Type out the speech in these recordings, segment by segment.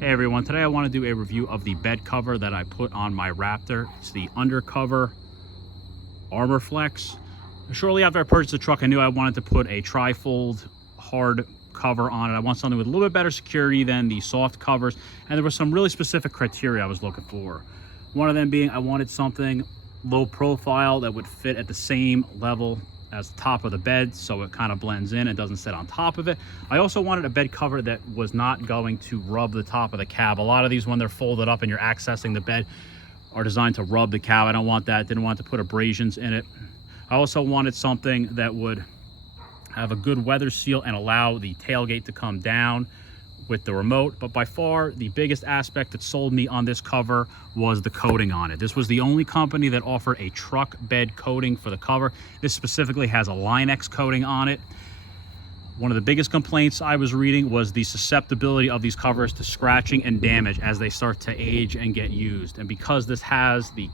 Hey everyone, today I want to do a review of the bed cover that I put on my Raptor. It's the UnderCover Armor Flex. Shortly after I purchased the truck, I knew I wanted to put a tri-fold hard cover on it. I want something with a little bit better security than the soft covers, and there were some really specific criteria I was looking for. One of them being I wanted something low profile that would fit at the same level as the top of the bed, so it kind of blends in and doesn't sit on top of it. I also wanted a bed cover that was not going to rub the top of the cab. A lot of these, when they're folded up and you're accessing the bed, are designed to rub the cab. I don't want that. Didn't want to put abrasions in it. I also wanted something that would have a good weather seal and allow the tailgate to come down with the remote. But by far the biggest aspect that sold me on this cover was the coating on it. This was the only company that offered a truck bed coating for the cover. This specifically has a Line-X coating on it. One of the biggest complaints I was reading was the susceptibility of these covers to scratching and damage as they start to age and get used. And because this has the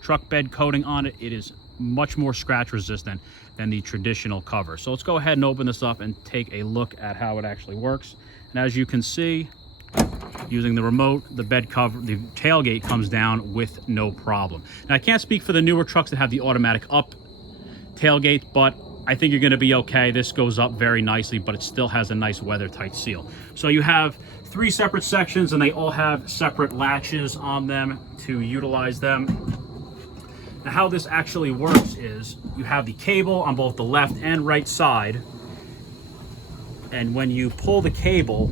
truck bed coating on it, it is much more scratch resistant than the traditional cover. So let's go ahead and open this up and take a look at how it actually works. And as you can see, using the remote, the bed cover, the tailgate comes down with no problem. Now I can't speak for the newer trucks that have the automatic up tailgate, but I think you're going to be okay. This goes up very nicely, but it still has a nice weather tight seal. So you have three separate sections and they all have separate latches on them to utilize them. Now how this actually works is you have the cable on both the left and right side, and when you pull the cable,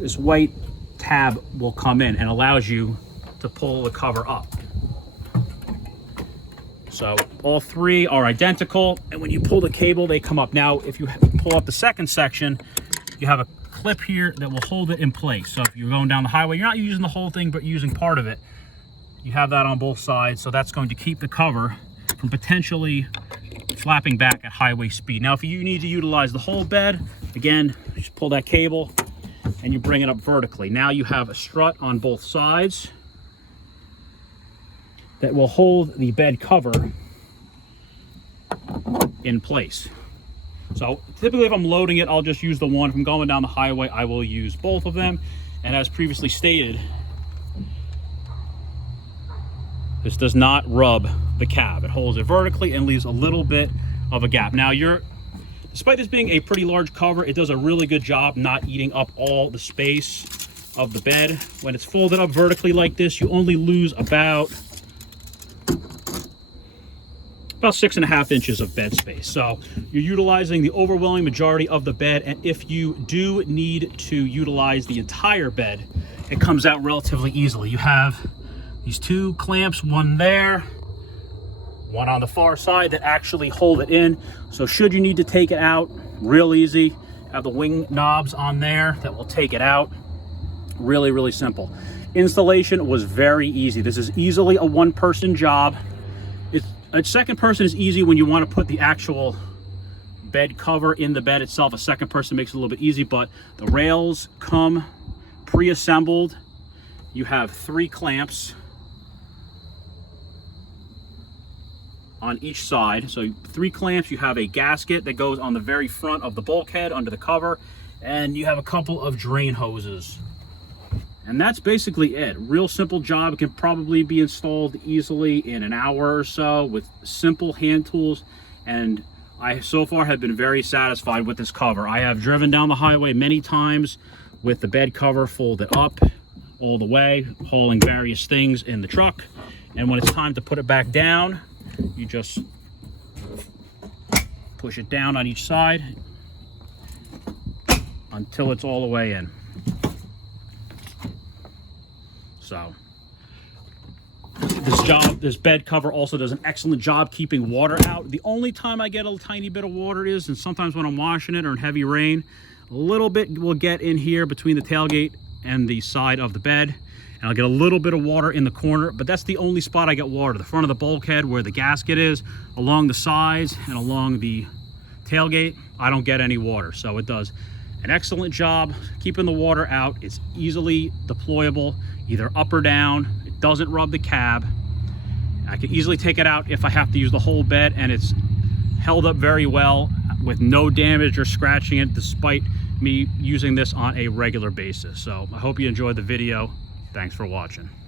this white tab will come in and allows you to pull the cover up. So all three are identical, and when you pull the cable, they come up. Now, if you pull up the second section, you have a clip here that will hold it in place. So if you're going down the highway, you're not using the whole thing, but using part of it. You have that on both sides, so that's going to keep the cover from potentially flapping back at highway speed. Now, if you need to utilize the whole bed, again, you just pull that cable and you bring it up vertically. Now you have a strut on both sides that will hold the bed cover in place. So typically if I'm loading it, I'll just use the one. If I'm going down the highway, I will use both of them. And as previously stated, this does not rub the cab. It holds it vertically and leaves a little bit of a gap. Now despite this being a pretty large cover, it does a really good job not eating up all the space of the bed. When it's folded up vertically like this, you only lose about 6.5 inches of bed space. So you're utilizing the overwhelming majority of the bed, and if you do need to utilize the entire bed, it comes out relatively easily. You have these two clamps, one there, one on the far side, that actually hold it in. So should you need to take it out, real easy. Have the wing knobs on there that will take it out. Really, really simple. Installation was very easy. This is easily a one-person job. A second person is easy when you want to put the actual bed cover in the bed itself. A second person makes it a little bit easy, but the rails come pre-assembled. You have 3 clamps on each side. So 3 clamps, you have a gasket that goes on the very front of the bulkhead under the cover, and you have a couple of drain hoses. And that's basically it. Real simple job. It can probably be installed easily in an hour or so with simple hand tools. And I so far have been very satisfied with this cover. I have driven down the highway many times with the bed cover folded up all the way, hauling various things in the truck. And when it's time to put it back down, you just push it down on each side until it's all the way in. So this bed cover also does an excellent job keeping water out. The only time I get a tiny bit of water is, and sometimes when I'm washing it or in heavy rain, a little bit will get in here between the tailgate and the side of the bed, and I'll get a little bit of water in the corner, but that's the only spot I get water. The front of the bulkhead where the gasket is, along the sides and along the tailgate, I don't get any water. So it does an excellent job keeping the water out. It's easily deployable, either up or down. It doesn't rub the cab. I can easily take it out if I have to use the whole bed, and it's held up very well with no damage or scratching it, despite me using this on a regular basis. So I hope you enjoyed the video. Thanks for watching.